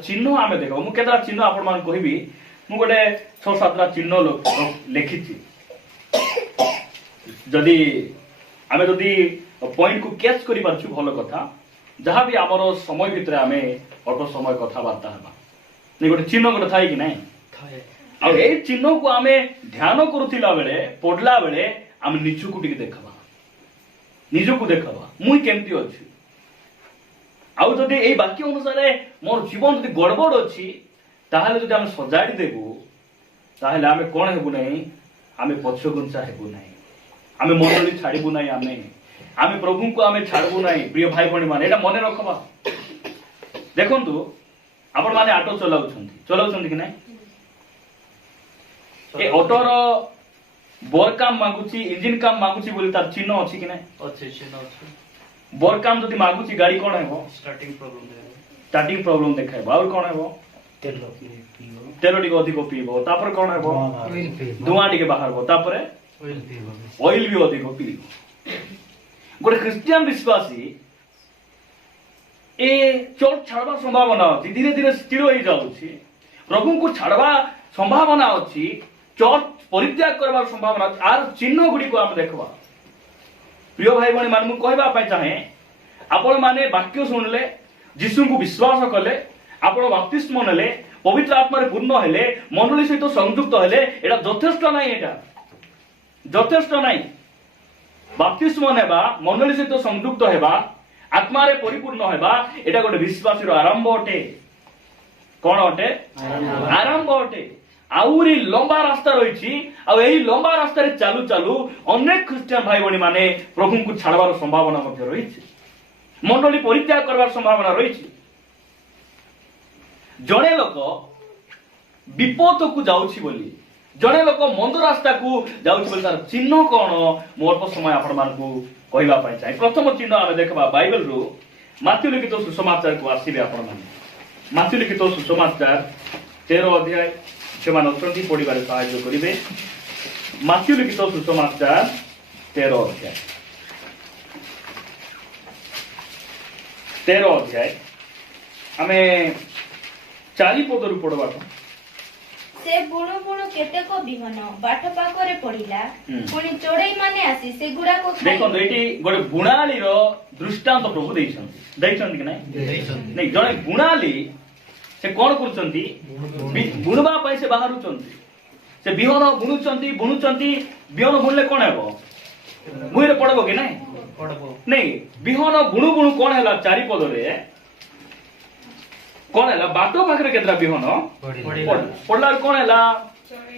चिन्ह आम देख मुझे केतला चिन्ह आपण मान कहबी मु गोटे 6-7टा चिन्ह लिखी जदि आमे जदि पॉइंट को कैच करि पारछु भलो कथा जहाँ भी आमर समय भितर आमे अल्प समय कथबार्ता हेबा नहीं गोटे चिन्ह गोटे थाई कि नहीं आ ए चिन्ह को आमे ध्यान करूथिला बेले पढ़ला बेले आम निजु को टिके देखबा निजु को देखबा मुई केमती अछि आउ जदि ए वाक्य अनुसार मोर जीवन जदि गड़बड़ अछि ताहले जदि आमे सजाड़ी देबू ताहले आमे कोन हेबू नहीं आमे पछगुंचा हेबू नहीं आमे मंडली छाड़बू नहीं आमे प्रभु को आमे छाड़बू नहीं प्रिय भाई भणी माने एटा मने रखबा देखंतु आपण माने ऑटो चलाउछंती कि नहीं ए ऑटो रो बोर काम मागुची इंजिन काम मागुची बोली तार चिन्ह अछि कि नहीं अछि चिन्ह अछि बोर काम जदि मागुची गाड़ी कोन हेबो स्टार्टिंग प्रॉब्लम देखाइबो और कोन हेबो तेल टिके अधिक पीबो तापर कोन हेबो धुआं टिके बाहरबो तापर ऑयल भी अधिक पीबो गोटे क्रिश्चियन विश्वासी ए चर्च छाड़वा संभावना अछि धीरे धीरे स्थिर हो जाउछि प्रभु को छाड़वा संभावना अछि चर्च परित्याग करबार संभावना अछि आर चिन्ह गुडी को हम देखबा प्रिय भाई भणी मान मु कहबा पय चाहे आपण माने वाक्य सुनले यीशु को विश्वास कले आपण बपतिस्म नेले पवित्र आत्मा रे पूर्ण हेले मंडली सहित संयुक्त हेले एटा यथेष्ट नाही एटा यथेष्ट नाही बपतिस्म नेबा मंडली सहित संयुक्त हेबा आत्मा रे परिपूर्ण हेबा एटा गोटे विश्वासी रो आरंभ अटे कोन अटे आरंभ अटे आउरी लंबा रास्ता रही आई लंबा रास्ता रे चालू चालू अनेक ख्रिस्टियन भाई भणी माने प्रभु को छाड़बार संभावना मध्य रही मंडली परित्याग करबार संभावना रही जड़े लोक विपद को जाउछि बोली जड़े लोक मंद रास्ता को जाउछि बोली तार चिन्ह कोन मो अल्प समय आपण मान को कहबा पय चाहे प्रथम चिन्ह आमे देखबा बाइबल रो माथ्यू लिखित सुसमाचार को आसीबे आपण माने माथ्यू लिखित सुसमाचार 13 अध्याय से मान अछंती पढिबारे सहायता करिवे माथ्यू लिखित सुसमाचार 13 अध्याय आमे चारि पदरु पढबा से बुणु बुणु केतेक बिहन बाट पाखरे पडिला पुनी चोड़ई माने आसी से गुडा को खाइ देखो एटी गोटे बुणाली रो दृष्टांत प्रभु दैछंती कि नहीं जणे बुणाली से कोन करचंती बुणबा पय से बाहरुचंती से बिहन बुणुचंती बिहन बुणले कोन हेबो मुइरे पड़बो कि नहीं बिहन बुणु बुणु कोन हैला चारि पद रे कोन हैला बाटो पाखरे केतरा बिहन पड़ला कोन हैला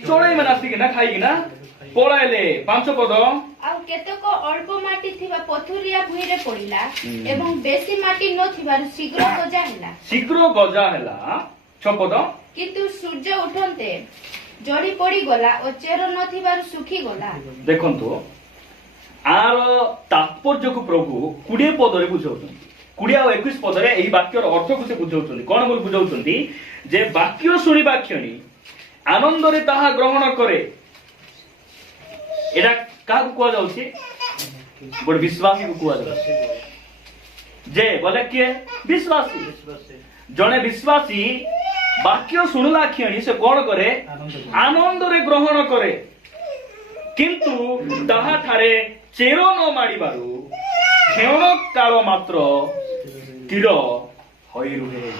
चोड़ई में नास्ती कि ना खाई कि ना पळाइले 5 पद आ केतेक अल्प माटी थिबा पथुरिया भुइरे पडिला एवं बेसी माटी न थिबार शीघ्र गजा हैला 6 पद किंतु सूर्य उठंते जड़ी पड़ी गला और चेर न थिबार सुखी गला देखंतु आर तात्पर्य को प्रभु 20 पद रे बुझाउछन 20 और 21 पद रे एही वाक्यर अर्थ को से बुझाउछन कोन बोल बुझाउछन जे वाक्य सुनिबा क्षणी आनंद रे ताहा ग्रहण करे एटा का को कुआ जाउछि बड़ विश्वासी को कुआ जाउछि जे बोले के विश्वासी जने विश्वासी वाक्य सुनला क्षणी से कोन करे आनंद रे ग्रहण करे किंतु ताहा थारे चेरो न माडिबारु क्षण काल मात्र स्थिर होई रुहे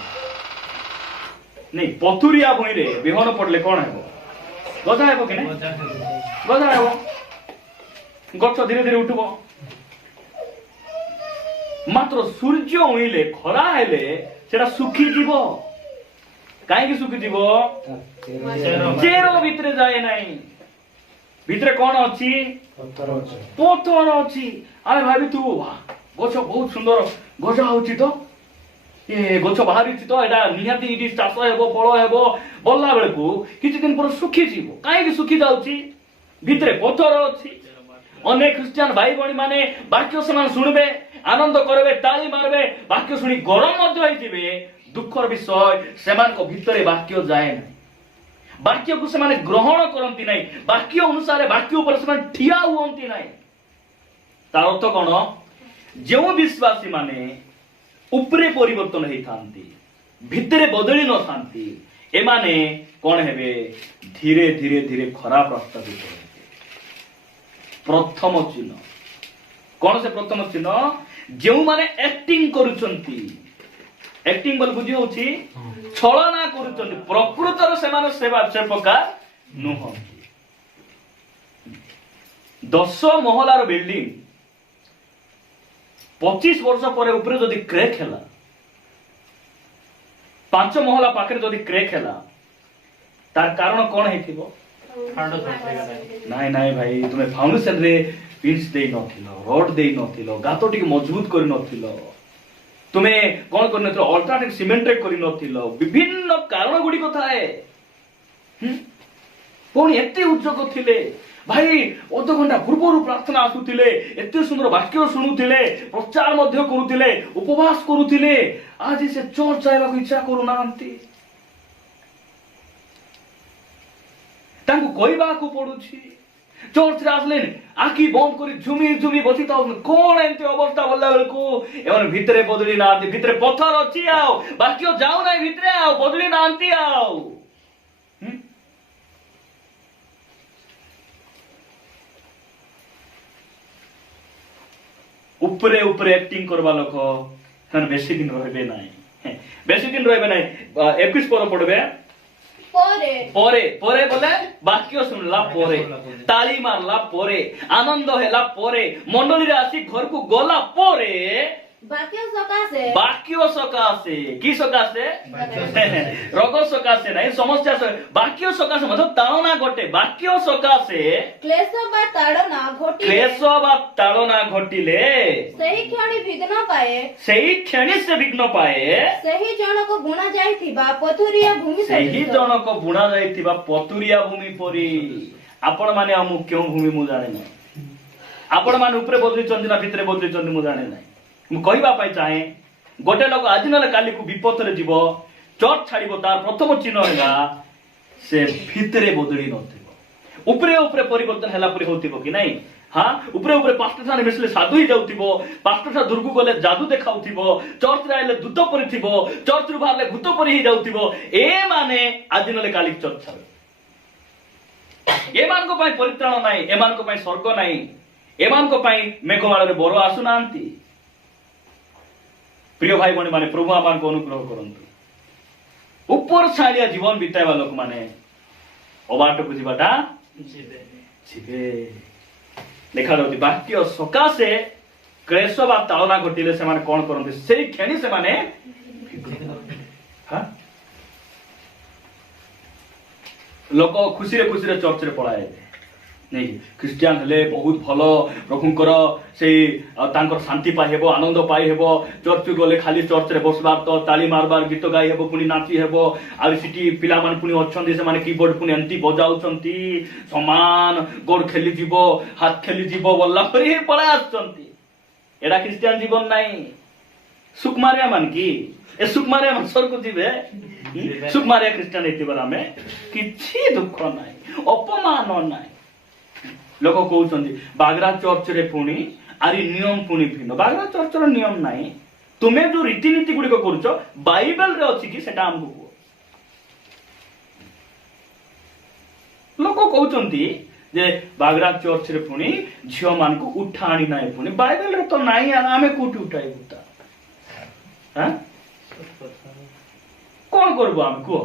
नहीं पथुरिया भुई रे बिहन पड़ले कोन हेबो गजा हेबो कि नहीं गजा हेबो गछ धीरे धीरे उठबो मात्र सूर्य उइले खरा हेले सेटा सुखी जीवो काहे कि सुखी जीवो चेरो भितरे जाए नहीं भितरे कोन अछि पत्थर अछि आमे भाबी तू गछ बहुत सुंदर गजा होछि तो ए गछ बाहरी छि तो एटा निहाती इडी चाष हेबो फळ हेबो बोलला बेले को किछि दिन पर सुखी जीवो काहे कि सुखी जाउछि भितरे पत्थर अछि अनेक ख्रिस्टियन भाई भणी माने वाक्य समान सुनबे आनंद करबे ताली मारबे वाक्य सुनी गरम मध्य होइतिबे दुखर विषय सेमान को भितरे वाक्य जाए ना वाक्य को सेमाने ग्रहण करंती नाही वाक्य अनुसार वाक्य ऊपर सेमान ठिया हुअंती नाही तार अर्थ कोन जो विश्वासी माने उपरे परिवर्तन हेई थांती ଭିତରେ ବଦଳି ନଥାନ୍ତି ଏମାନେ କଣ ହେବେ ଧୀରେ ଧୀରେ ଧୀରେ ଖରାପ ରାସ୍ତାକୁ ଚଳିବେ। ପ୍ରଥମ ଚିହ୍ନ କଣ ସେ ପ୍ରଥମ ଚିହ୍ନ ଯେଉଁମାନେ ଆକ୍ଟିଂ କରୁଛନ୍ତି ଆକ୍ଟିଂ ବୋଲି ବୁଝି ହଉଛି ଛଳନା କରୁଛନ୍ତି ପ୍ରକୃତରେ ସେମାନେ ସେ ପ୍ରକାର ନୁହନ୍ତି। 10 ମହଲାର ବିଲ୍ଡିଂ 25 ବର୍ଷ ପରେ ଉପରେ ଯଦି କ୍ରେକ୍ ହେଲା 5 ମହଲା ପାଖରେ ଯଦି କ୍ରେକ୍ ହେଲା ତାର କାରଣ କଣ ହେଇଥିବ? ନାଇଁ ନାଇଁ ଭାଇ ତୁମେ ଫାଉଣ୍ଡେସନ ରେ ପିନ୍ସ ଦେଇ ନଥିଲ ରଡ୍ ଦେଇ ନଥିଲ ଗାତ ଟିକେ ମଜବୁତ କରି ନଥିଲ ତୁମେ କଣ କରିନଥିଲ ଅଲ୍ଟରନେଟିଭ ସିମେଣ୍ଟ କରି ନଥିଲ ବିଭିନ୍ନ କାରଣ ଗୁଡିକ ଥାଏ। ପୁଣି ଏତେ ଉଦ୍ଯୋଗ ଥିଲେ ଭାଇ ଅଧଘଣ୍ଟା ପୂର୍ବରୁ ପ୍ରାର୍ଥନା ଆସୁଥିଲେ ଏତେ ସୁନ୍ଦର ବାକ୍ୟ ଶୁଣୁଥିଲେ ପ୍ରଚାର ମଧ୍ୟ କରୁଥିଲେ ଉପବାସ କରୁଥିଲେ ଆଜି ସେ ଚର୍ଚ୍ଚ ଯାଇବାକୁ ଇଚ୍ଛା କରୁନାହାନ୍ତି। ତାଙ୍କୁ କହିବାକୁ ପଡୁଛି ଚର୍ଚ୍ଚରେ ଆସିଲେ ଆଖି ବନ୍ଦ କରି ଝୁମି ଝୁମି ବସି କଣ ଏମିତି ଅବସ୍ଥା ବୋଲିଲା ବେଳକୁ ଏମାନେ ଭିତରେ ବଦଳି ନାହାନ୍ତି ଭିତରେ ପଥର ଅଛି ଆଉ ବାକ୍ୟ ଯାଉନାହିଁ ଭିତରେ ଆଉ ବଦଳି ନାହାନ୍ତି ଆଉ উপরে উপরে অ্যাক্টিং করবা লোক বেশি দিন রহবে নাই বেশি দিন রহবে নাই 21 পর পড়বে পরে পরে পরে বলে বাক্য শুনলা পরে তালি মারলা পরে আনন্দ হেলা পরে মন্ডলীরে আসি ঘরকু গলা পরে বাক্য সকাশে কি সকাশে রোগ সকাশে নাই সমস্যা বাক্য সকাশে মধ্যে তাড়না ঘটে বাক্য সকাশে ক্লেশ বা তাড়না ঘটিলে ସେହି କ୍ଷଣି ବିଘ୍ନ ପାଏ ସେହି କ୍ଷଣି ସେ ବିଘ୍ନ ପାଏ ସେହି ଜଣକ ବୁଣା ଯାଇଥିବା ପଥୁରିଆ ଭୂମି ସେହି ଜଣକ ବୁଣା ଯାଇଥିବା ପଥୁରିଆ ଭୂମି ପରି ଆପଣ ମାନେ ଆଉ ମୁଁ କେଉଁ ଭୂମି ମୁଁ ଜାଣେ ନାହିଁ ଆପଣ ମାନେ ଉପରେ ବଦଳିଛନ୍ତି ନା ଭିତରେ ବଦଳିଛନ୍ତି ମୁଁ ଜାଣେ ନାହିଁ ମୁଁ କହିବା ପାଇଁ ଚାହେଁ ଗୋଟେ ଲୋକ ଆଜି ନହେଲେ କାଲିକୁ ବିପଦରେ ଯିବ ଚର୍ଚ୍ଚ ଛାଡିବ ତାର ପ୍ରଥମ ଚିହ୍ନ ହେଲା ସେ ଭିତରେ ବଦଳି ନଥିବ ଉପରେ ଉପରେ ପରିବର୍ତ୍ତନ ହେଲା ପରି ହଉଥିବ କି ନାଇଁ हाँ उपरे उपरे पास्टर साने मिसले साधु ही जाउथिबो पास्टर सा दुर्गु गले जादू देखाउथिबो चर्च रे आइले दूत परिथिबो चर्च रु बाहरले भूत परि ही जाउथिबो ए माने आज नले काली चर्च छाबे ए मान को पई परित्राण नाही ए मान को पई स्वर्ग नाही ए मान को पई मेघमाळ रे बरो आसु नांती प्रिय भाई बणी माने प्रभु आमान को अनुग्रह करंतु ऊपर छाड़िया जीवन बिताइबा लोक माने ओबाट को जीवाटा जिबे লেখা রয়েছে বাক্য সকাশে ক্লেশ বা তাড়না ঘটিলে সেমানে কোন করন্তে সেই ক্ষণি সেমানে লোক খুশিরে খুশিরে চর্চরে পড়ায় নেই খ্রিস্টিয়ান হলে বহুত ভালো প্রভুঙ্কর সেই তাঙ্কর শান্তি পাই হেব আনন্দ পাই হেব চর্চ গলে খালি চর্চরে বসবার তো তালি মারবার গীত গাই হেব পুনি নাচি হেব আর সেটি পিলামান পুনি অছন্তি সেমানে কিবোর্ড পুনি এন্তি বজাউছন্তি সমান গোড় খেলি দিব হাত খেলি দিব বললা পরি পড়ায় আসছন্তি এটা খ্রিস্টিয়ান জীবন নাই সুকমারিয়া মান কি এ সুকমারিয়া মান স্বর্গ দিবে সুকমারিয়া খ্রিস্টান হইতিবার আমি কিছু দুঃখ নাই অপমান নাই লোক কହୁଛନ୍ତି ବାଗରା ଚର୍ଚ୍ଚରେ ପୁଣି ଆରି ନିୟମ ପୁଣି ଭିନ୍ନ ବାଗରା ଚର୍ଚ୍ଚର ନିୟମ ନାହିଁ ତୁମେ ଯୋଉ ରୀତିନୀତି ଗୁଡିକ କରୁଛ ବାଇବେଲରେ ଅଛି କି ସେଟା ଆମକୁ କୁହ ଲୋକ କହୁଛନ୍ତି ଯେ ବାଗରା ଚର୍ଚ୍ଚରେ ପୁଣି ଝିଅ ମାନଙ୍କୁ ଉଠା ଆଣି ନାହିଁ ପୁଣି ବାଇବେଲରେ ତ ନାହିଁ ଆମେ କୋଉଠି ଉଠାଇବୁ ତା କଣ କରିବୁ ଆମେ କୁହ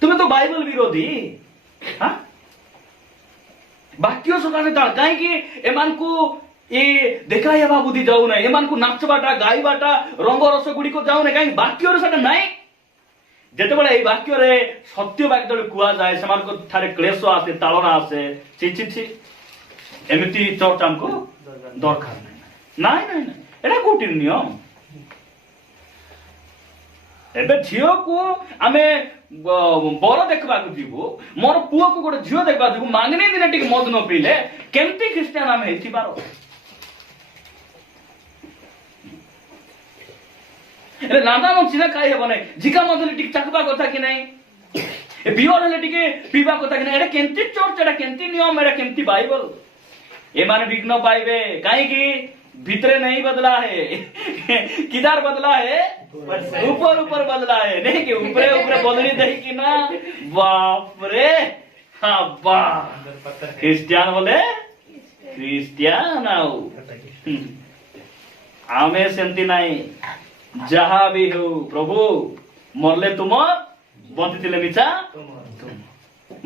ତୁମେ ତ ବାଇବେଲ ବିରୋଧୀ ବାକ୍ୟ ସକାଶେ କାହିଁକି ଏମାନଙ୍କୁ ଏ ଦେଖାଇ ହେବା ବୁଦ୍ଧି ଯାଉନାହିଁ ଏମାନଙ୍କୁ ନାଚବାଟା ଗାଇବାଟା ରଙ୍ଗ ରସ ଗୁଡିକ ଯାଉନାହିଁ କାହିଁକି ବାକ୍ୟରେ ସେଟା ନାହିଁ ଯେତେବେଳେ ଏଇ ବାକ୍ୟରେ ସତ୍ୟ ବାକ୍ୟ ଯେତେବେଳେ କୁହାଯାଏ ସେମାନଙ୍କ ଠାରେ କ୍ଲେଶ ଆସେ ତାଳନା ଆସେ ଛି ଏମିତି ଚର୍ଚ୍ଚ ଆମକୁ ଦରକାର ନାହିଁ ନାଇଁ ନାଇଁ ଏଟା କୋଉଠି ନିୟମ ଏବେ ଝିଅକୁ ଆମେ ବର ଦେଖିବାକୁ ଯିବୁ ମୋର ପୁଅକୁ ଗୋଟେ ଝିଅ ଦେଖିବାକୁ ଯିବୁ ମାଙ୍ଗନି ଦିନେ ଟିକେ ମଦ ନ ପିଇଲେ କେମିତି ଖ୍ରୀଷ୍ଟିଆନ ଆମେ ହେଇଥିବାର ରାନ୍ଧା ମଞ୍ଚିନା ଖାଇ ହେବ ନାହିଁ ଝିକା ମଧ୍ୟ ଟିକେ ଚାଖିବା କଥା କି ନାହିଁ ବିହର ହେଲେ ଟିକେ ପିଇବା କଥା କି ନାହିଁ ଏଟା କେମିତି ଚର୍ଚ୍ଚ ଏଟା କେମିତି ନିୟମ ଏଟା କେମିତି ବାଇବଲ ଏମାନେ ବିଘ୍ନ ପାଇବେ କାହିଁକି भीतरे नहीं बदला है किधर बदला है ऊपर ऊपर बदला है नहीं कि ऊपरे ऊपरे बदली दही कि ना बाप रे हाँ वाह ख्रिस्टियान बोले ख्रिस्टियान आओ आमे सेमती नहीं जहा भी हो प्रभु मरले तुम बंचिथिले मिछा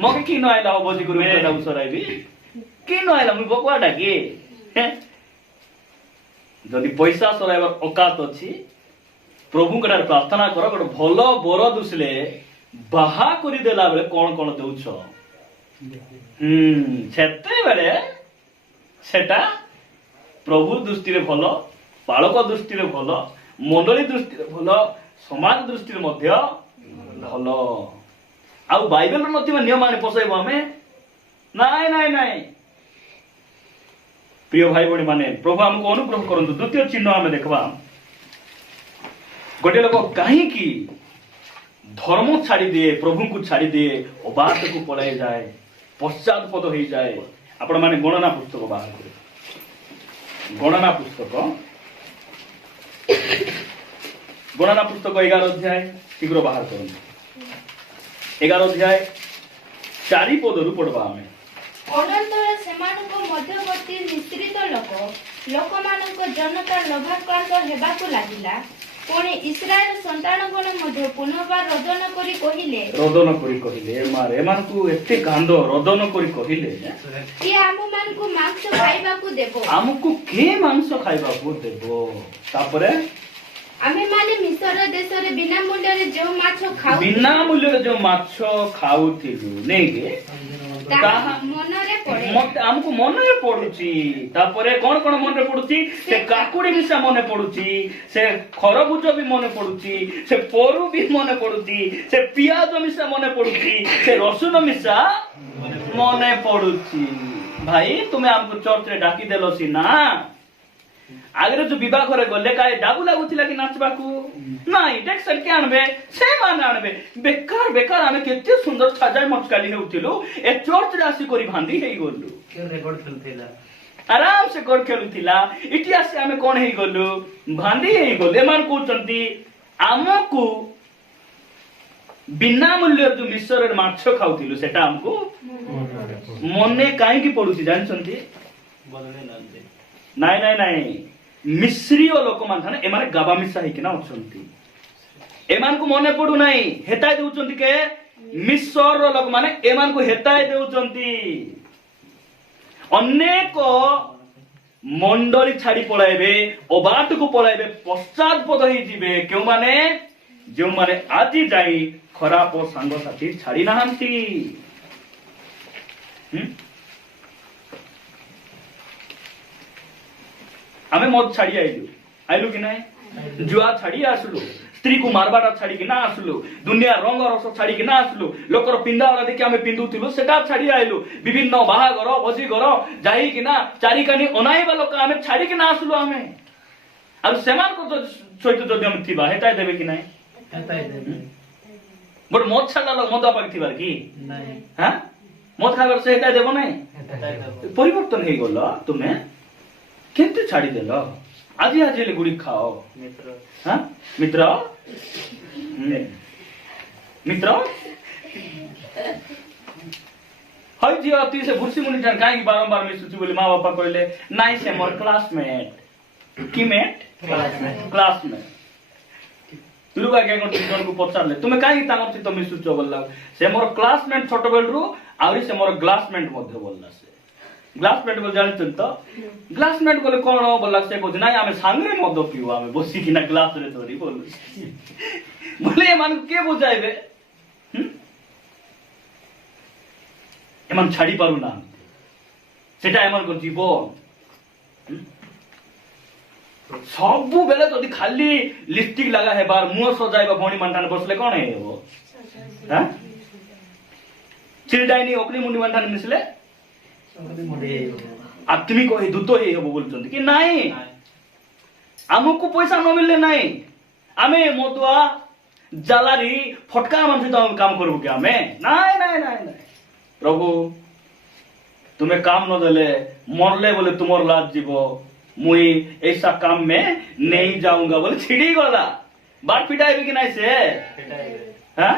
मके कि नआइला हो बजी गुरु एटा उसराइबी कि नआइला मुई बकुआ डाकी जदि पैसा सराइबार औकात अछि प्रभु कडार प्रार्थना कर गोटे भल बर दुसले बाहा करि देला बेले कोन कोन देउछ सेते बेले सेटा प्रभु दृष्टि रे भल बालक दृष्टि रे भल मंडली दृष्टि रे भल समाज दृष्टि रे मध्य भल आउ बाइबल रे नथिबा नियम माने पसाइबो हमें नाइ नाइ नाइ प्रिय भाई बणी माने प्रभु हमको अनुग्रह करंतु द्वितीय चिन्ह हमें देखबा गोटे लोक कहीं की धर्म छाड़ी दिए प्रभु को छाड़ी दिए अबाध को पलाई जाए पश्चातपद हो जाए आपण माने गणना पुस्तक बाहर करे गणना पुस्तक 11 अध्याय शीघ्र बाहर करंतु 11 अध्याय 4 पदरु पढ़बा हमें ଅନନ୍ତର ସେମାନଙ୍କ ମଧ୍ୟବର୍ତ୍ତୀ ମିଶ୍ରିତ ଲୋକମାନଙ୍କ ଜନତା ଲୋଭାକ୍ରାନ୍ତ ହେବାକୁ ଲାଗିଲା ପୁଣି ଇସ୍ରାଏଲ ସନ୍ତାନଗଣ ମଧ୍ୟ ପୁନର୍ବାର ରୋଦନ କରି କହିଲେ ଏମାନଙ୍କୁ ଏତେ କାନ୍ଦ ରୋଦନ କରି କହିଲେ କିଏ ଆମମାନଙ୍କୁ ମାଂସ ଖାଇବାକୁ ଦେବ ଆମକୁ କିଏ ମାଂସ ଖାଇବାକୁ ଦେବ ତାପରେ ଆମେମାନେ ମିଶର ଦେଶରେ ବିନା ମୂଲ୍ୟରେ ଯେଉଁ ମାଛ ଖାଉଥିଲୁ ନେଇକି ଆମକୁ ମନରେ ପଡୁଛି ତାପରେ କଣ କଣ ମନରେ ପଡୁଛି ସେ କାକୁଡି ମିଶା ମନେ ପଡୁଛି ସେ ଖରଭୁଜ ବି ମନେ ପଡୁଛି ସେ ପରୁ ବି ମନେ ପଡୁଛି ସେ ପିଆଜ ମିଶା ମନେ ପଡୁଛି ସେ ରସୁଣ ମିଶା ମନେ ପଡୁଛି ଭାଇ ତୁମେ ଆମକୁ ଚର୍ଚ୍ଚରେ ଡାକିଦେଲ ସିନା आगे जो विवाह घरे गले काहे डाबू लागुथिला कि नाचबाकू नाही डेक्सन के आनबे से मान आनबे बेकार बेकार आमे केते सुंदर छाजाय मचकाली हेउथिलु ए चर्च राशि करी भांदी हेई गलु के रेकॉर्ड खेलथिला आराम से गोड़ खेलुथिला इतिहास आमे कोन हेई गलु भांदी हेई गले मान कहउचंती आमको बिना मूल्य जो मिश्र माछ खाउथिलु सेटा हमको मने काहे की पडुची जानचंती बदले नांदे नाइ नाइ नाइ मिश्रीय लोक मान एमाने गाबा मिशा हिकिना अछंती एमान को मने पडु नाही हेताय देउचंती के मिश्र लोक माने एमान को हेताय देउचंती अनेक मंडली छाड़ी पळाइबे अबाट को पळाइबे पश्चात पद ही जिबे क्यों माने जो माने आजि जाई खराब संग साथी छाड़ी नाहंती आमे मद छाड़ी आइलु कि नाही जुआ छाड़ी आसलु स्त्री को मारबाटा छाड़ी कि ना आसलु दुनिया रंग रस छाड़ी कि ना आसलु लोकर पिंदावला देखि आमे पिंदुथिलु सेटा छाड़ी आइलु विभिन्न बाहागर भोजीगर जाई कि ना चारिकानी अनाइबा लोक आमे छाड़ी कि ना आसलु आमे आ सेमान को सहित जदि हम थिबा हेताय देबे कि नाही हेताय देबे बड मद छाड़ा लोक मद पाक थिबार कि नाही हां मद खागर से हेताय देबो नाही परिवर्तन हे गलो तुमे केंते छाड़ी देलो आजी आजी ले गुड़ी खाओ मित्र हां मित्र मित्र हई जी अति से भुर्सी मुनि जान काहे बारंबार मिसुची बोली मां बापा कहले नाइ से मोर क्लासमेट की मेट क्लासमेट तुलुगा के कोन जन को पचारले तुमे काहे तांगर चित मिसुचो बोलला से मोर क्लासमेट छोट बेल रु आउरी से मोर ग्लासमेट मध्ये बोलला से ग्लासमेट बोल जानत तो ग्लासमेट बोले कोन बोलला से को नाही आमे सांगरे मद पियो आमे बसी किना ग्लास रे तोरी बोल बोले मान के बुझाइबे एमान छाड़ी पारु ना सेटा एमान को जीवन सबु बेले जदि खाली लिपस्टिक लगा है बार मुंह सजाइबा भणी मानठान बसले कोन हेबो हां चिलडाइनी ओकनी मुंडी मानठान मिसले आत्मिक हे दूत हे हबो बोलचंती कि नाही हमको पैसा न मिलले नाही आमे मदुआ जालारी फटका मानसे तो काम करबो कि आमे नाही नाही नाही नाही प्रभु तुम्हें काम न देले मरले बोले तुमर लाज जीवो मुई ऐसा काम में नहीं जाऊंगा बोले छिड़ी गला बाट पिटाइबे कि नहीं से हाँ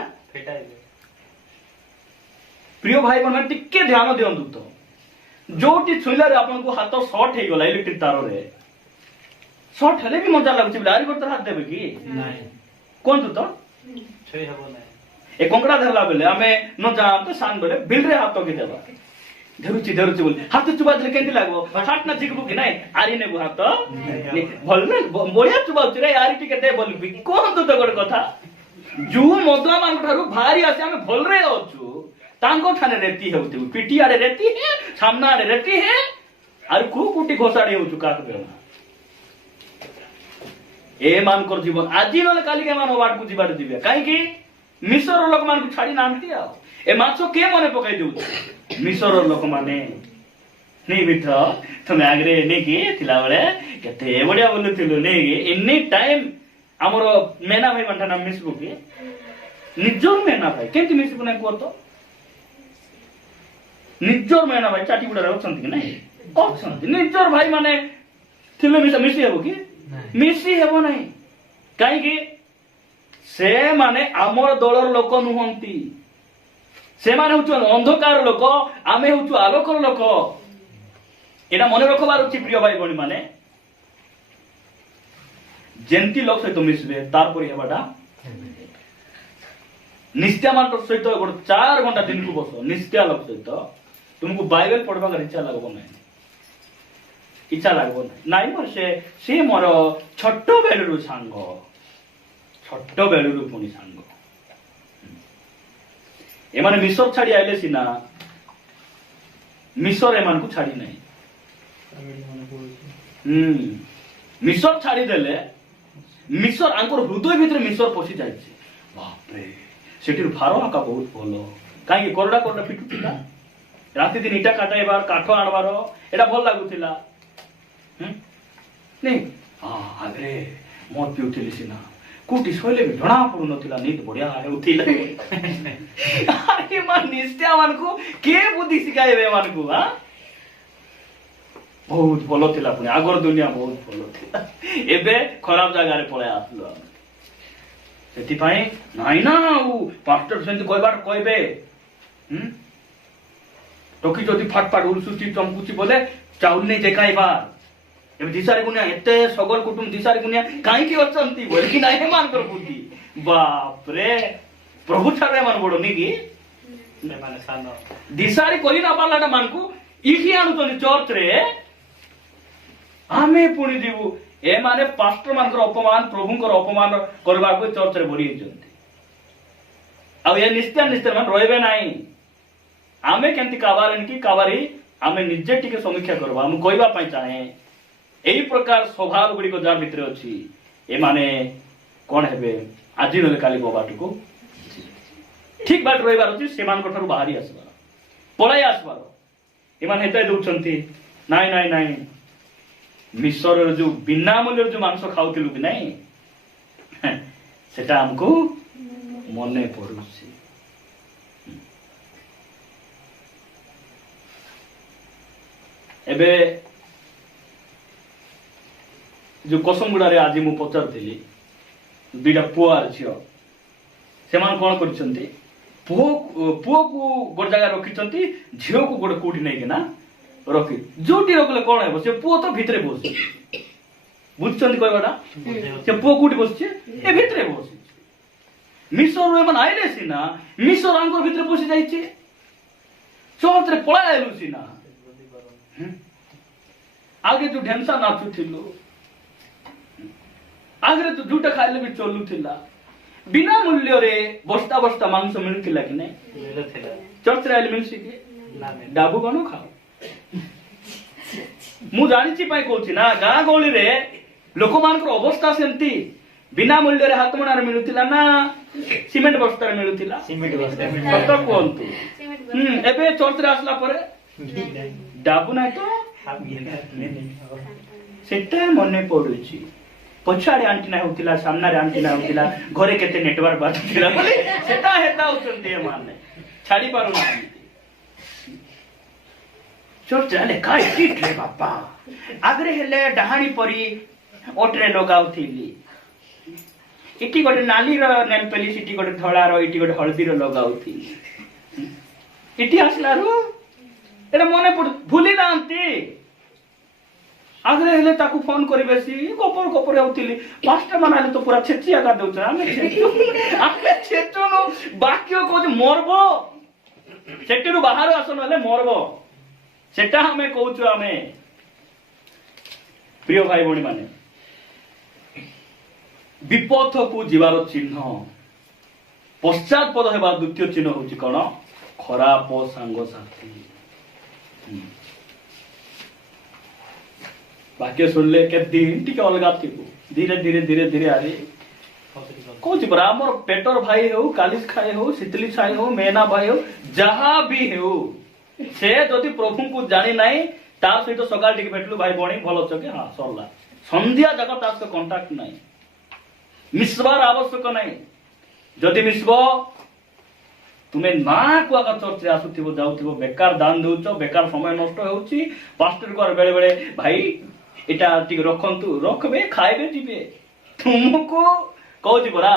प्रिय भाई बहन टिके ध्यान दियंतु तो जोटी छुइला आपन को हाथ शॉर्ट हे गला इलेक्ट्रिक तार रे शॉर्ट हेले भी मजा लागुची बिलारी करते हाथ देबे की नहीं कोन तो छुई हबो नहीं ए कंकड़ा धरला बेले आमे न जान तो सान बेले बिल रे हाथ के देबा धरुची बोल हाथ चुबा दिले केंति लागबो हाथ ना जिगबो कि नाही आरी नेबो हाथ भल ने बढ़िया चुबाउची रे आरी टिके दे बोलबी कोन तो गोड कथा जू मदला मान ठारू भारी आसे आमे भल रे अछु तांको ठाने रेती हेउती पिटी आड़े रेती है सामना आड़े रेती है आर को कुटी घोसाड़ी हेउचु काक बेना ए मान कर जीवन आजी नले काली के मान वाट को जीवार दिबे काई की मिसर लोक मान को छाड़ी नांती आ ए माछो के मने पकाई देउ मिसर लोक माने नहीं मित्र तुम आगरे नहीं की थिला बळे केते बढ़िया बोलुथिलु नहीं की एनी टाइम हमर मेना भाई मंठा नाम मिसबु की निजोर मेना भाई केंति मिसबु नै को तो निजोर मेना भाई चाटी गुडा रहउछंती कि नहीं अछंती निजोर भाई माने थिलो मिसी हेबो की मिसी हेबो नहीं काई की से माने आमर दलर लोक नुहंती से माने हुचु अंधकार लोक आमे हुचु आलोकर लोक एटा मने रखबार अछि प्रिय भाई बणी माने जेंती लोक सहित मिसबे तार परि हेबाटा निष्ठा मान सहित गोटे 4 घंटा दिन को बस निष्ठा लोक सहित तुमको बाइबल पढ़वा इच्छा लगबो नहीं इच्छा लागबो नहीं मोर से मोर छोट बेलुरु सांग छोट बेलुरु पुनी सांग एमाने मिसर छाड़ी आइले सिना मिसर एमान को छाड़ी नहीं मिसर छाड़ी देले मिसर आंकर हृदय भीतर मिसर पसी जाइछे बाप रे सेटिर फारो आका बहुत भलो काई कोरडा कोरडा फिटुतिला राति दिन इटा काटाइबार काठ आनबार एटा भल लागुतिला नहीं हाँ आगरे मत पिउथिली सिना कुटी सोइले भी ढणा पडु नथिला नीत बढ़िया हेउथिला अरे मान निष्ठा मान को के बुद्धि सिखाइबे मान को हां बहुत भलो थिला पुनी आगर दुनिया बहुत भलो थिला एबे खराब जगह रे पळे आसलो सेति पई नाही ना उ पास्टर सेंति कहबार कहबे टोकी जदि फाटफाट उलसुची चमकुची बोले चाउल नहीं देखाइबार एबे दिसारी गुनिया एते सगल कुटुम दिसारी गुनिया काई की अचंती बोल कि नाही मान कर बुद्धि बाप रे प्रभु छाड़े मान बडो नी की माने सानो दिसारी कोली ना पालाटा मान को इठी आनु तो चर्च रे आमे पुणी दिबु ए माने पास्टर मान कर अपमान प्रभु कर अपमान करबा को चर्च रे भरी जंती आ ये निश्चय मान रहबे नाही आमे केंति काबारन की काबारी आमे निजे टिके समीक्षा करबा हम कहबा पई चाहे एई प्रकार स्वभाव गुडी को जार भितर अछि ए माने कोन हेबे आजि नले काली बाबाट को ठीक बाट रहिबार अछि सेमान कोठर बाहरी आसबार पळाई आसबार ए माने हेतै दउछंती नाइ नाइ नाइ मिसर जो बिना मूल्य जो मांस खाउतिलु कि नाही सेटा हमको मने पडुछि एबे जो कसमगुड़ा रे आज मु पचारथिली दुईटा पुआ आर झियो सेमान कोन करछंती पुओ को गोट जगह रखिछंती झियो को गोट कोठी नै केना रखि जोटी रखले कोन हेबो से पुओ तो भितरे बसि बुझछंती कहबाटा से पुओ कोठी बसछि ए भितरे बसि मिसर रे मन आइले सिना मिसर आंगर भितरे बसि जाइछे चौतरे पळा आइलु सिना आगे जो ढेंसा नाचु थिलु आगे तो झूठा खाइले भी चलु थिला बिना मूल्य रे बस्ता बस्ता मांस मिलथिला कि नै मिलथिला चर्च रे आइले मिलछि कि ना डाबू बनो खाओ मु जानि छि पाई कहछि ना गा गळी रे लोक मान को अवस्था सेंती बिना मूल्य रे हाथ मनार मिलथिला ना सीमेंट बस्ता रे मिलथिला सीमेंट बस्ता पता कोंतु एबे चर्च रे आसला परे डाबू नै तो सेटा मने पडुछि पछाड़े आंटीना होतिला सामना रे आंटीना होतिला घरे केते नेटवर्क बाजुतिला बोले सेटा हेता होचंती माने छाड़ी पारु ना चर्चा लेखा रे बापा आगरे हेले डहाणी परी ओटरे लगाउथिली इटी गोटे नाली रो नेल पेलिस इटी गोटे धळा रो इटी गोटे हळदी रो लगाउथिली इटी आसला रो एटा मने पड़ भूली नांती आगरे हेले ताकू फोन करी बेसी गोपर गोपर होउथिली पांचटा मानाले तो पूरा छेचिया का दउछ आमे छेचो नो बाक्य को मरबो सेटिरु बाहर आसन हेले मरबो सेटा हमें कहूछु हमें प्रिय भाई भणी माने विपथ को जीवार चिन्ह पश्चात पद हेबा द्वितीय चिन्ह होची कोन खराब सांग साथी वाक्य सुनले के दिन टिके अलगा थिबो धीरे धीरे धीरे धीरे आरे कहूची परा हमर पेटर भाई हो कालिस खाए हो शीतली छाई हो मेना भाई हो जहां भी हो से जदि प्रभु को जानी नाही तार सहित सकाळ टिके भेटलु भाई बणी भलो छ के हां सरला संध्या जक तार से कांटेक्ट नाही मिसबार आवश्यक नाही जदि मिसबो तुमे ना को आका चर्च रे आसुथिबो जाउथिबो बेकार दान देउछो बेकार समय नष्ट होउची पास्टर को बेले बेले भाई एटा टिके रखंतु रखबे खाइबे जीबे तुमको कहूची परा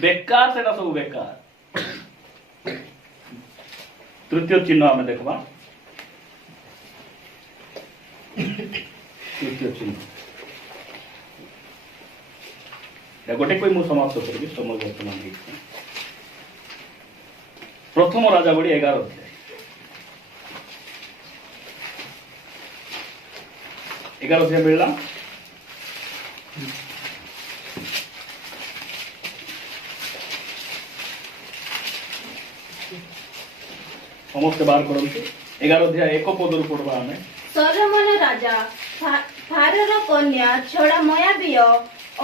बेकार सेटा सब बेकार तृतीय चिन्ह हमें देखबा तृतीय चिन्ह गोटे कोई मु समाप्त करबी समय वर्तमान प्रथम राजा बड़ी 11 अध्याय 11 अध्याय मिलला समस्त बाहर करंतु 11 अध्याय 1 पदरु पढबा हमें सलोमन राजा फारर कन्या छड़ा मोयाबीय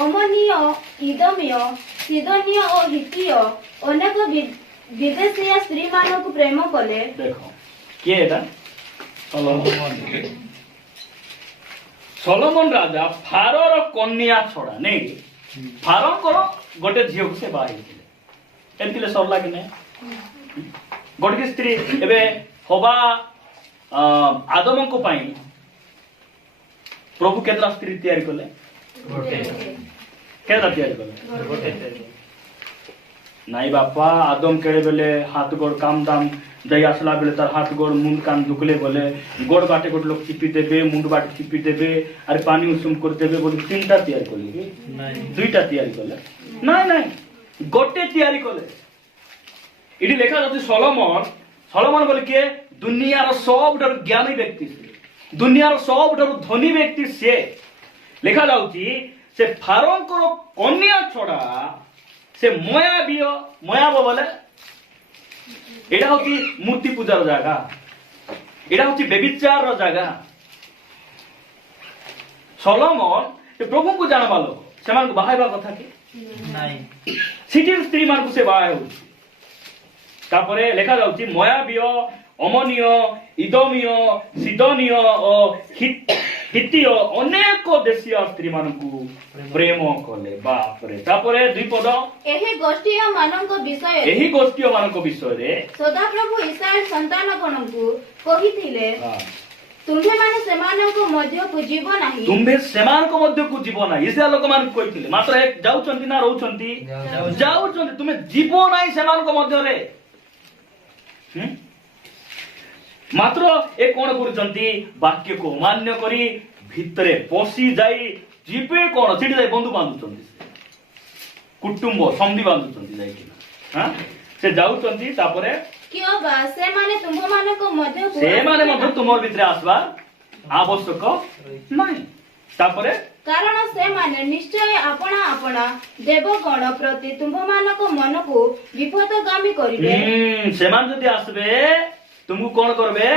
अमनीय इदमीय सिदनीय और हितीय अनेक विदेशीय स्त्री मानक प्रेम कले देखो किए एटा सलोमन राजा फारर कन्या छड़ा नै फारर को गोटे झियो को से बाही एमतिले सरला कि नै गोटे स्त्री एबे होबा आदम को पाई प्रभु केतरा स्त्री तैयारी कले केतरा तैयारी कले नाई बापा आदम केड़े बेले हाथ गोड़ काम दाम दई आसला बेले तार हाथ गोड़ मुंड कान दुकले बोले गोड़ बाटे गोटे लोग चिपी देबे मुंड बाटे चिपी देबे अरे पानी उषुम कर देबे बोले तीनटा तैयारी कले दुईटा तैयारी कले नाई नाई गोटे तैयारी कले इडी लेखा जाती सलोमन बोले के दुनियार सबठारु ज्ञानी व्यक्ति से दुनियार सबठारु धनी व्यक्ति से लेखा जाउची से फारोंकर कन्या छड़ा से मोयाब बोले एडा होची मूर्ति पूजार जागा एडा होची बेबिचार जागा सलोमन से प्रभु को जानबालो सेमान को बाहाइबा कथा कि नाही सिटी स्त्री मान को से बाहाय होची तापरे लेखा जाउची मोयाबीय अमनीय इदमीय सिदनीय और हितीय अनेक देशीय स्त्री मानकु प्रेम कले बाप रे तापरे दुई पद एही गोष्ठीय मानक विषय रे सदा प्रभु इस्राएल संतान गणकु कहिथिले तुम्भे माने सेमानक मध्य को जीव नाही तुम्भे सेमानक मध्य को जीव नाही इस्राएल लोक मान कहिथिले मात्र एक जाउचंती ना रहउचंती जाउचंती तुमे जीव नाही सेमानक मध्य रे मात्र ए कोण करूचंती वाक्य को मान्य करी भितरे पसी जाई जीवे कोण सिटी जाई बंधु बांधुचंती कुटुंब संधि बांधुचंती जाई कि हां से जाउचंती तापरे कियो बा से माने तुम माने को मध्य को से माने मध्य तुमर भितरे आसबा आवश्यक नाही तापरे कारण से माने निश्चय आपणा आपणा देवगण प्रति तुम मानक मन को विपथगामी करिवे से मान जदी आसबे तुमको कौन करबे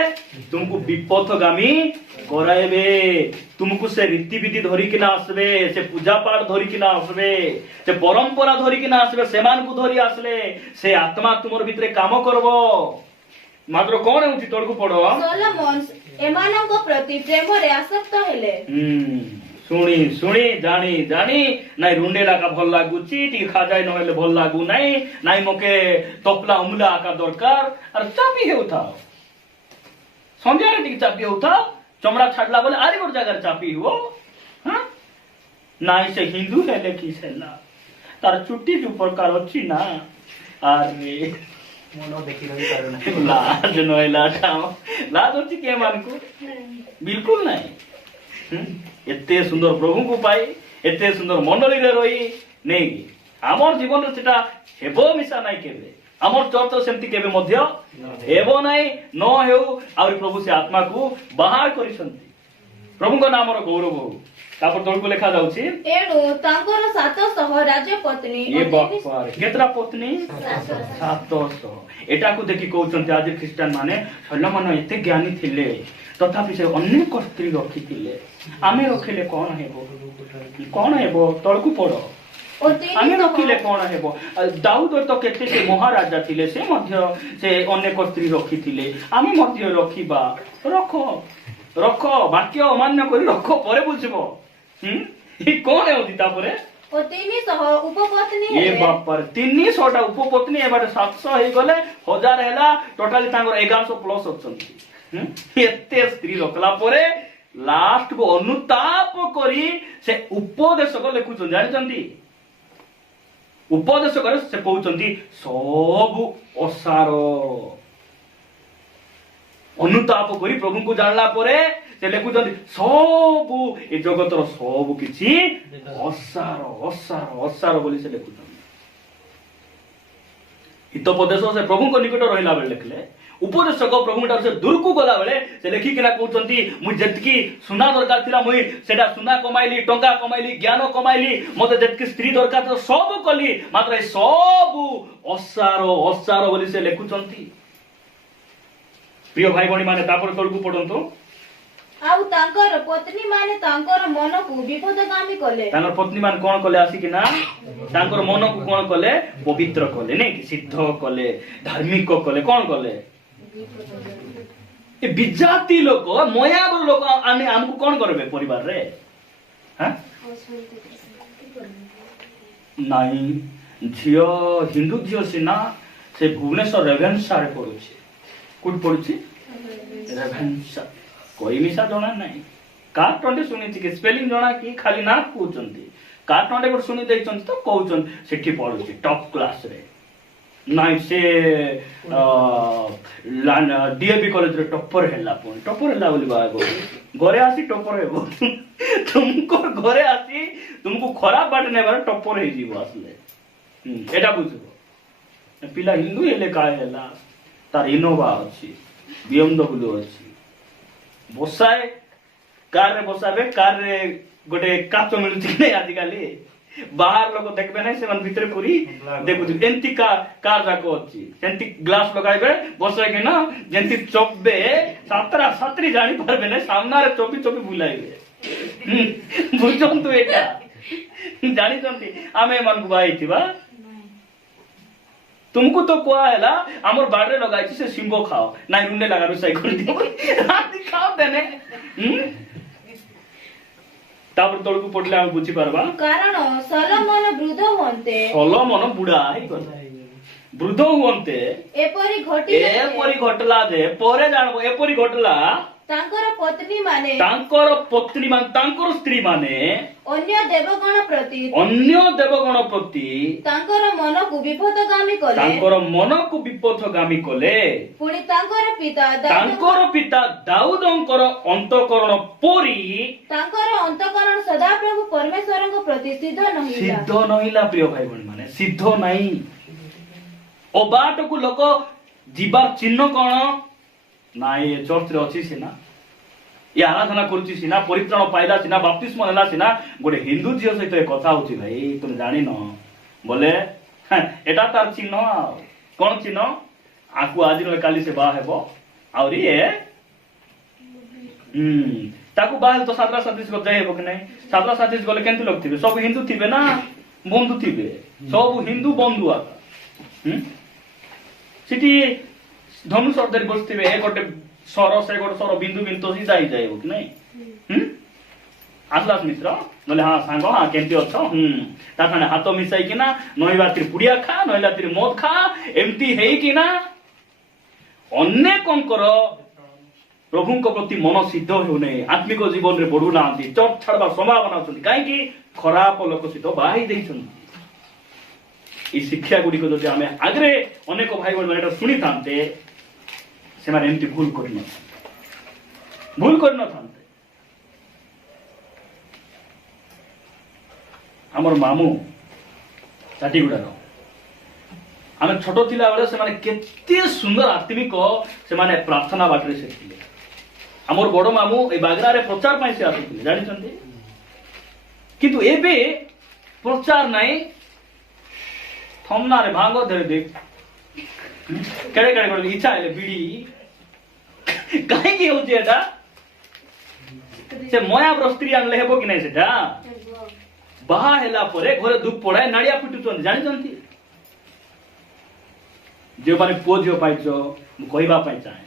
तुमको विपथगामी कराइबे तुमको से रीति विधि धरी किना आसबे से पूजा पाठ धरी किना आसबे से परंपरा धरी किना आसबे सेमान को धरी आसले से आत्मा तुमर भितरे काम करबो मात्र कौन होची तोड़को पड़ो सोलोमन एमानक प्रति प्रेम रे आसक्त हेले सुनी सुनी जानी जानी नाई रुंडेला का भल लागुची टी खा जाय नहेले भल लागु नाई नाई मके तपला उमला का दरकार अर चापी हेउथा संध्या टिके चापी होता चमड़ा छाड़ला बोले आरी गोटे जगह चापी हो हाँ नाई से हिंदू हेले कि सेला तार चुट्टी जो प्रकार अच्छी ना अरे मन देखी रही पारु ना लाज नहला ठाम लाज अच्छी के मान को बिल्कुल नहीं एते सुंदर प्रभु को पाई एते सुंदर मंडली रे रही नहीं आमर जीवन रे सेटा हेबो मिसा नहीं केबे आमर चर्च सेमती केबे मध्य हेबो नहीं न हेउ आउरी प्रभु से आत्मा को बाहर करिसंती प्रभु को नाम रो गौरव हो तापर तळको लेखा जाउची एणु तांकर 700 राजपत्नी ये बापा रे केतरा पत्नी 700 एटा को देखि कहउचंती आज ख्रिस्टियन माने सलमान एते ज्ञानी थिले तथापि से अनेक स्त्री रखी थिले आमे रखिले कोन हेबो तळको पड़ो आमे रखिले कोन हेबो दाऊद तो केते से महाराजा थिले से मध्य से अनेक स्त्री रखी थिले आमे मध्य रखिबा रखो रखो वाक्य अमान्य करी रखो परे बुझबो ये कौन है उदिता परे ओ 300 उपपत्नी ये बाप पर 300 टा उपपत्नी एबार 700 हे गले 1000 हैला टोटली तांगर 1100 प्लस होचंती एते स्त्री रखला परे लास्ट को अनुताप करी से उपदेशक लेखुचन जानिचंती उपदेशक से कहउचंती सब असारो अनुताप करी प्रभु को जानला परे से लेखुचंती सब ए जगतर सब किछि असारो असारो असारो बोली से लेखुचंती हितोपदेश से प्रभु को निकट रहिला बेले लेखले उपदेशक प्रभु से दूर को गला बेले से लेखि केना कहउचंती मु जेतकी सुना दरकार थिला मुई सेटा सुना कमाइली टंका कमाइली ज्ञान कमाइली मते जेतकी स्त्री दरकार तो सब कली मात्र ए सब असारो असारो बोली से लेखुचंती प्रिय भाई भणी माने तापर तळकु पडंतो आउ तांकर पत्नी माने तांकर मन को विपदगामी कले तांकर पत्नी मान कोन कले आसी कि ना तांकर मन को कोन कले पवित्र कले नै कि सिद्ध कले धार्मिक कले कोन कले ए विजाति लोक मयाबर लोक आने हमकु कोन करबे परिवार रे हां नाही झियो हिंदू झियो सिना से भुवनेश्वर रेवेन्सा रे पडुछि कोड पडुछि रेवेन्सा कोई मिसा जणा नाही कार टंडे सुनिछि कि स्पेलिंग जणा कि खाली ना कहउचंती कार टंडे पर सुनि दैचंती तो कहउचन सेठी पडुछि टॉप क्लास रे नाही से डीएबी कॉलेज रे टॉपर हैला बोली बाबू घरे आसी टॉपर हेबो तुमको घरे आसी तुमको खराब बाट नेबार टॉपर हे जीवो असले एटा बुझबो पिला हिंदू हेले काय हैला तार इनोवा अछि बीएमडब्ल्यू अछि बसाए कार रे बसाबे कार रे गोटे काच मिलुछि नै आजि काली बाहर लोग देखबे नै से मन भीतर पूरी देखु एंती कार जाको अछि सेंती ग्लास लगाइबे बसाए के ना जेंती चोबे सातरा सातरी जानि परबे नै सामना रे चोपी चोपी बुलाइबे बुझन तो एटा जानि जंती आमे मन को बाई थिबा तुमको तो कोआ हैला हमर बाडरे लगाइछि से सिंबो खाओ नाइ रुंडे लगा रुसाई कर दियो राती खाओ देने तापर तळकु पडले हम बुझी परबा कारण सलोमन वृद्ध होंते सलोमन बुढा आइ गला वृद्ध होंते एपरी घटला जे परे जानबो एपरी घटला तांकर पत्नी माने तांकर स्त्री माने अन्य देवगण प्रति तांकर मन को विपथगामी कले पुणी तांकर पिता दाऊदंकर अंतःकरण परी तांकर अंतःकरण सदाप्रभु परमेश्वरଙ୍କ प्रति सिद्ध नहिला प्रिय भाई बहन माने सिद्ध नाही ओ बाट को लोक जीवार चिन्ह कोन नाइ चर्च रे अछि सिना ये आराधना करूची सिना परित्राण पाइला सिना बाप्तिस्म नेला सिना गोटे हिंदू झियो सहित कथा होची भाई तुम जानि न बोले एटा तार चिन्ह कोन चिन्ह आकु आज न काली से बा हेबो आउरी ए ताकु बाहर तो सातरा सातीस को जाय हेबो कि नै सातरा सातीस गले केंति लोग थिबे सब हिंदू थिबे ना बंधु थिबे सब हिंदू बंधु आका सिटी धनुष अर्धर बसथिबे ए गोटे सर से गोटे सर बिंदु बिंदु ही जाई जाय कि नै आसलास मित्र बोले हां सांग हां केंति अछो ता खाने हाथ मिसाई कि ना नहिबा तिर पुडिया खा नहिला तिर मद खा एमती हेई कि ना अनेकंकर प्रभु प्रति मन सिद्ध होने आत्मिक जीवन में बढ़ू ना चर्च छाड़वा संभावना अच्छी कहीं खराब लोक सहित बाही शिक्षा गुड़िक जब आम आगे अनेक भाई भाई मैंने शुणी था से भूल कर आमर मामू चाटीगुड़ार आम छोट थिला बेले से केते सुंदर आत्मिक से प्रार्थना बाटे से आमर बड़ मामू ए बागरा रे प्रचार पाई से आसुथिले जानिछन्ती किंतु एबे प्रचार नाही थमना रे भांग धरे देख केड़े केड़े कोन इच्छा हेले बीड़ी काहे की होची एटा से मया स्त्री आनले हेबो कि नै सेटा बाहा हेला परे घरे दुख पड़ाए नाड़िया पिटुछन जानिछन्ती जो माने पुओ झियो पाइछ कहवा चाहे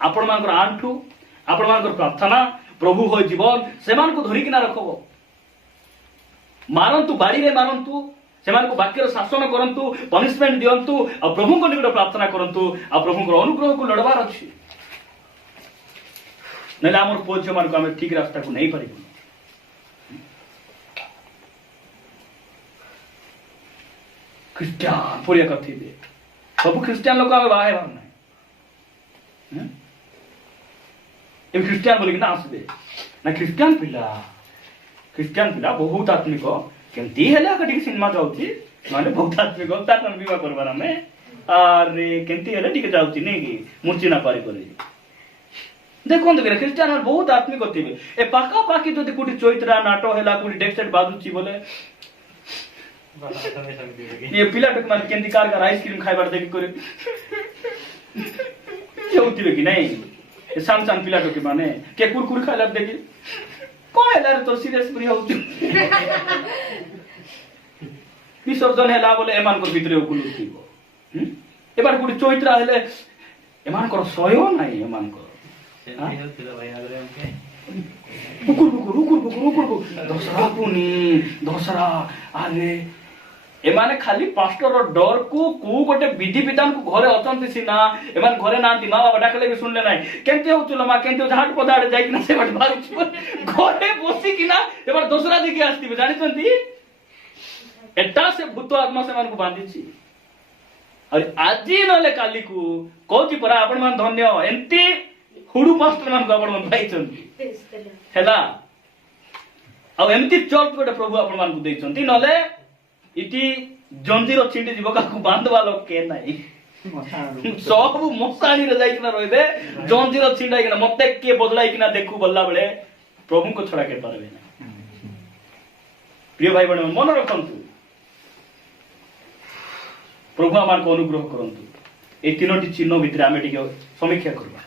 आपण मानकर आंठू आपण मानकर प्रार्थना प्रभु हो जीवन से धरिकिना रखब मारंतु बाड़ी रे मारंतु से वाक्यर शासन करंतु पनिशमेंट दियंतु आ प्रभु को निकट प्रार्थना करंतु आ प्रभु को अनुग्रह को लड़बार अछि नले हमर पुओ झियो मानक हम ठीक रास्ता को नहीं पारिबु क्रिश्चियन पड़िया कथी दे सब ख्रिस्टियान लोक आम बाहे भावना ख्रिस्टियान बोलिक ना आसबे ना ख्रिस्टियान पिला बहुत आत्मिक केमती हेले टिके सिनेमा जाउची माने बहुत आत्मिक तार विवाह करबार आमे अरे केमती हेले टिके जाउची नै कि मुर्ची ना पारी करी देखो तो ख्रिस्टियान बहुत आत्मिक थिबे ए पाका पाकी जदि कोठी चैत्रा नाटो हेला कोठी डेक सेट बाजुची बोले ये पिला टक माने केंदी कार आइसक्रीम खाइबार देखि करे होतिबे कि नहीं ए सान पिला टक माने के कुरकुर खाइला देखि कोन हेला रे तो सीरियस फ्री होउ विसर्जन हेला बोले एमान को भितरे उकुलुथिबो एबार गुडी चैत्रा हेले एमान को सयो नाही एमान को सेल्फी हेलतिला भाई आगरे हमके उकुर दसरा पुनी दसरा आले एमाने खाली पास्टर डर को गोटे विधि विधान को घरे अचंती सीना एमान घरे नांती माँ बाबा डाकले भी सुनले नाही केंते होचुलो मा केंते झाट पदाड़ जाई किना से बट बारुछ घरे बसी किना एबार दसरा देखि आस्तिबे जानिछन्ती एटा से भूत आत्मा से मान को बांधिछि और आजी नले काली को कोची परा आपण मान धन्य एंती हुडू पास्टर मान को आपण मान पाइछन्ती हेला आ एंती चर्च गोटे प्रभु आपण मान को दैछन्ती नले इटी जंजीर छिंडी जीव का बांधवा लोक के नाही सब मसाणी रे जाई किना रहबे जंजीर छिंडाई किना मते के बदलाई किना देखु बल्ला बेले प्रभु को छोड़ा के पारबे ना प्रिय भाई बहन मन रखंतु प्रभु आमान को अनुग्रह करंतु ए तीनोटी चिन्ह भितरे आमे टिके समीक्षा करबा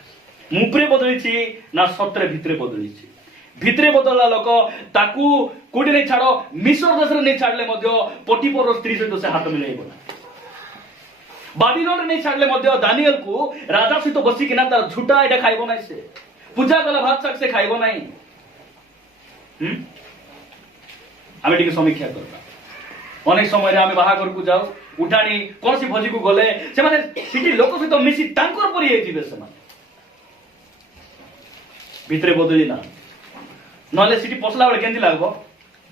मुपरे बदलिछि ना सत्रे भितरे बदलिछि भितरे बदलला लोक ताकू कोडी नै छाडो मिस्र देश रे नै छाडले मध्य पोटिपर स्त्री सहित से हाथ मिलाइबो बाबिलोन नै छाडले मध्य दानिएल को राजा सहित बसी किना तार झूठा एटा खाइबो नै से पूजा कला भात साग से खाइबो नै आमे टिके समीक्षा करबा अनेक समय रे आमे बाहागर को जाऊ उठाणी कोनसी भोजी को गले से माने सिटी लोक सहित मिसी तांकर परि हे जिवे से माने भितरे बदली ना नले सिटी पसला बेले केंती लागबो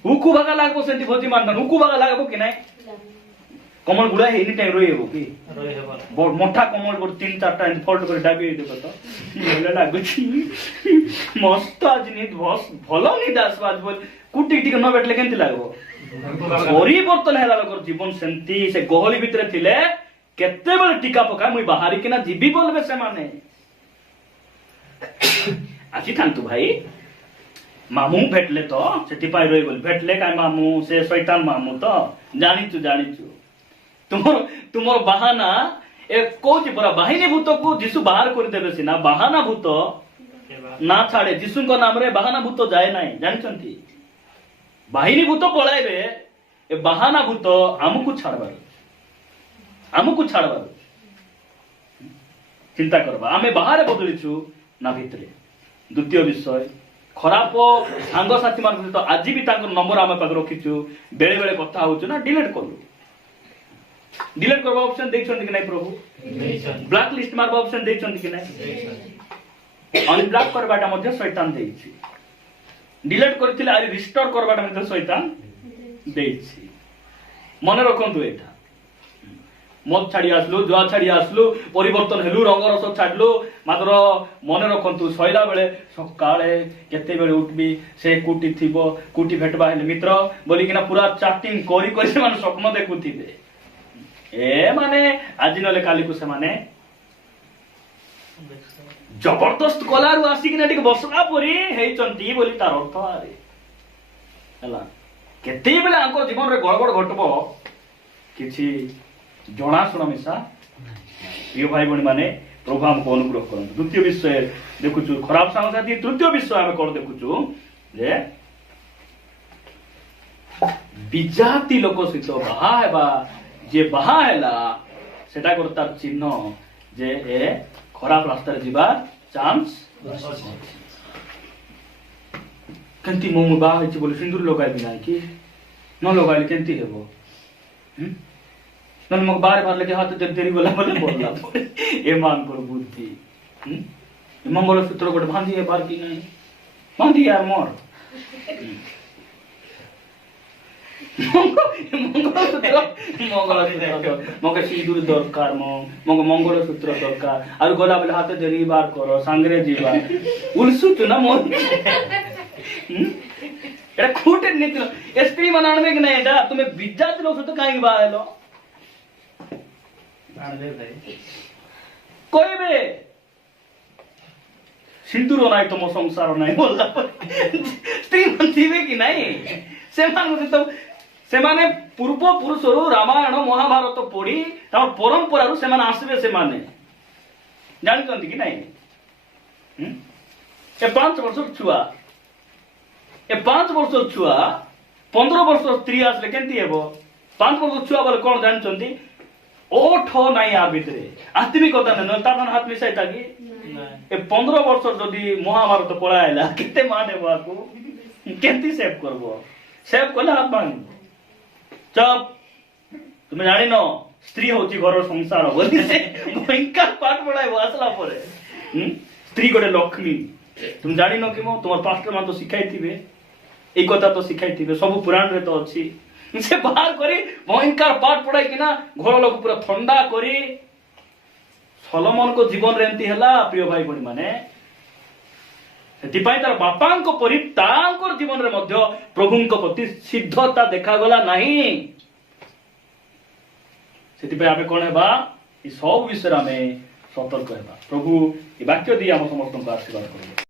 हुकु भागा लागबो सेंती भोजी मान हुकु भागा लागबो कि नै कमल गुडा एनी टाइम रोय हेबो कि रोय हेबो बहुत मोटा कमल बोर 3-4 टाइम फोल्ड कर डाबी देबो तो भले लागो छी मस्त आज नी बस भलो नी दास बात बोल कुटी टिक न बैठले केंती लागबो परिवर्तन हेला लोकर जीवन सेंती से गहली भितरे थिले केते बेले टीका पका मुई बाहरी किना जीबी बोलबे से माने आछि थांतु भाई मामू भेटले तो सेति पाई रोई बोल भेटले काय मामू से शैतान मामू तो जानिचु तुमर बहाना ए कोची बरा बाहिनी भूत को जिसु बाहर कर देबे सिना बहाना भूत ना छाड़े जिसु को नाम रे बहाना भूत जाय नाही जानिचंती बाहिनी भूत पळाइबे ए बहाना भूत हमकु छाड़बार चिंता करबा आमे बाहर बदलिछु ना भितरे द्वितीय विषय खराब सांग साथी मान सहित आज भी नंबर आम पाखे रखीचु बेले बेले कथा होचु ना डिलीट कलु डिलीट करबा ऑप्शन दैछन्ति कि नै प्रभु ब्लैक लिस्ट मारबा ऑप्शन दैछन्ति कि नै ଅନବ୍ଲକ୍ କରିବାଟା ମଧ୍ୟ ଶୈତାନ ଦେଇଛି, ଡିଲେଟ୍ କରିଥିଲେ ଆରି ରିଷ୍ଟୋର କରିବାଟା ମଧ୍ୟ ଶୈତାନ ଦେଇଛି। ମନେ ରଖନ୍ତୁ ଏଇଟା। ମଦ ଛାଡି ଆସିଲୁ, ଜୁଆ ଛାଡି ଆସିଲୁ, ପରିବର୍ତ୍ତନ ହେଲୁ, ରଙ୍ଗରସ ଛାଡିଲୁ, ମାତ୍ର ମନେ ରଖନ୍ତୁ ଶୋଇଲା ବେଳେ ସକାଳେ କେତେବେଳେ ଉଠିବି, ସେ କୋଉଠି ଥିବ, କୋଉଠି ଭେଟବା ହେଲେ ମିତ୍ର ବୋଲିକିନା ପୁରା ଚାଟିଂ କରି କରି ସେମାନେ ସ୍ୱପ୍ନ ଦେଖୁଥିବେ। ଏମାନେ ଆଜି ନହେଲେ କାଲିକୁ ସେମାନେ ଜବରଦସ୍ତ କଲାରୁ ଆସିକିନା ଟିକେ ବସଲା ପରି ହେଇଛନ୍ତି ବୋଲି ତାର ଅର୍ଥ ଆରେ ହେଲା। କେତେବେଳେ ଆଙ୍କ ଜୀବନରେ ଗଡ଼ବଡ଼ ଘଟବ କିଛି ଜଣାଶୁଣା ମିଶା। ପ୍ରିୟ ଭାଇ ଭଉଣୀ ମାନେ, ପ୍ରଭୁ ଆମକୁ ଅନୁଗ୍ରହ କରନ୍ତୁ। ଦ୍ୱିତୀୟ ବିଷୟ ଦେଖୁଛୁ ଖରାପ ସାଙ୍ଗସାଥି। ତୃତୀୟ ବିଷୟ ଆମେ କଣ ଦେଖୁଛୁ ଯେ ବିଜାତି ଲୋକ ସହିତ ବାହା ହେବା, ଯିଏ ବାହା ହେଲା ସେଟା ଗୋଟେ ତାର ଚିହ୍ନ ଯେ ଏ ଖରାପ ରାସ୍ତାରେ ଯିବା ଚାନ୍ସ। କେମିତି ମୁଁ ବାହା ହେଇଛି ବୋଲି ସିନ୍ଦୁର ଲଗାଇବି ନାହିଁ କି? ନ ଲଗାଇଲେ କେମିତି ହେବ? ନହେଲେ ମୋ ବାହାରେ ବାହାରିଲେ କି ହାତ ଦେରି ଗଲା ବୋଲେ ବୋଲିଲା ଏମାନଙ୍କର ବୁଦ୍ଧି। ମଙ୍ଗଳସୂତ୍ର ଗୋଟେ ଭାଙ୍ଗି ହେବାର କି ନାହିଁ? ଭାଙ୍ଗି ୟାର ମୋର ମଙ୍ଗଳସୂତ୍ର ସିନ୍ଦୁର ଦରକାର, ମୋ ମଙ୍ଗଳସୂତ୍ର ଦରକାର। ଆଉ ଗଲା ବେଲେ ହାତ ଦେରି ବାର କର, ସାଙ୍ଗରେ ଯିବା ଉଲସୁଛୁ ନା ମୋ এটা খুঁটে নীতি। স্ত্রী মানে আনবে কি না এটা? তুমি বিজাতি লোক সହିତ কাহিଁକି ବାହା ହେଲ? କହିବେ ସିନ୍ଦୁର ନାହିଁ ତମ ସଂସାର ନାହିଁ ବୋଲିଲା ପରେ ସ୍ତ୍ରୀ ମାନେ ଥିବେ କି ନାହିଁ? ସେମାନଙ୍କ ସହିତ ସେମାନେ ପୂର୍ବ ପୁରୁଷରୁ ରାମାୟଣ ମହାଭାରତ ପଢି ତାଙ୍କ ପରମ୍ପରାରୁ ସେମାନେ ଆସିବେ। ସେମାନେ ଜାଣିଛନ୍ତି କି ନାହିଁ? ଏ 5 ବର୍ଷର ଛୁଆ, ଏ 5 ବର୍ଷର ଛୁଆ 15 ବର୍ଷର ସ୍ତ୍ରୀ ଆସିଲେ କେମିତି ହେବ? 5 ବର୍ଷର ଛୁଆ ବୋଲେ କଣ ଜାଣିଛନ୍ତି? ଓଠ ନାହିଁ ଆ ଭିତରେ, ଆତ୍ମିକତା ନାହିଁ। ତା ମାନେ ହାତ ମିଶାଇତା କି? ଏ 15 ବର୍ଷ ଯଦି ମହାଭାରତ ପଳାଇଲା କେତେ ମା ଦେବ ଆକୁ? କେମିତି ସେଭ କରବ? ସେଭ କଲେ ହାତ ଭାଙ୍ଗିବ। ଚପ, ତୁମେ ଜାଣିନ ସ୍ତ୍ରୀ ହଉଛି ଘର ସଂସାର ବୋଲି ସେ ଭୟଙ୍କର ପାଠ ପଢାଇବ ଆସିଲା ପରେ। ସ୍ତ୍ରୀ ଗୋଟେ ଲକ୍ଷ୍ମୀ, ତୁମେ ଜାଣିନ କି? ତୁମର ପାଷ୍ଟର ମାନେ ତ ଶିଖାଇଥିବେ, এই কথা তো শিখাইଥିବେ, ସବୁ ପୁରାଣରେ ତ ଅଛି। ସେ ବାହାର କରି ଭୟଙ୍କର ପାଠ ପଢାଇକିନା ଘର ଲୋକ ପୁରା ଥଣ୍ଡା କରି ସଲୋମନଙ୍କ ଜୀବନରେ ଏମିତି ହେଲା। ପ୍ରିୟ ଭାଇ ଭଉଣୀ ମାନେ, ସେଥିପାଇଁ ତାର ବାପାଙ୍କ ପରି ତାଙ୍କର ଜୀବନରେ ମଧ୍ୟ ପ୍ରଭୁଙ୍କ ପ୍ରତି ସିଦ୍ଧତା ଦେଖାଗଲା ନାହିଁ। ସେଥିପାଇଁ ଆମେ କଣ ହେବା? ଏ ସବୁ ବିଷୟରେ ଆମେ ସତର୍କ ହେବା। ପ୍ରଭୁ ଏ ବାକ୍ୟ ଦେଇ ଆମ ସମସ୍ତଙ୍କୁ ଆଶୀର୍ବାଦ କରିବେ।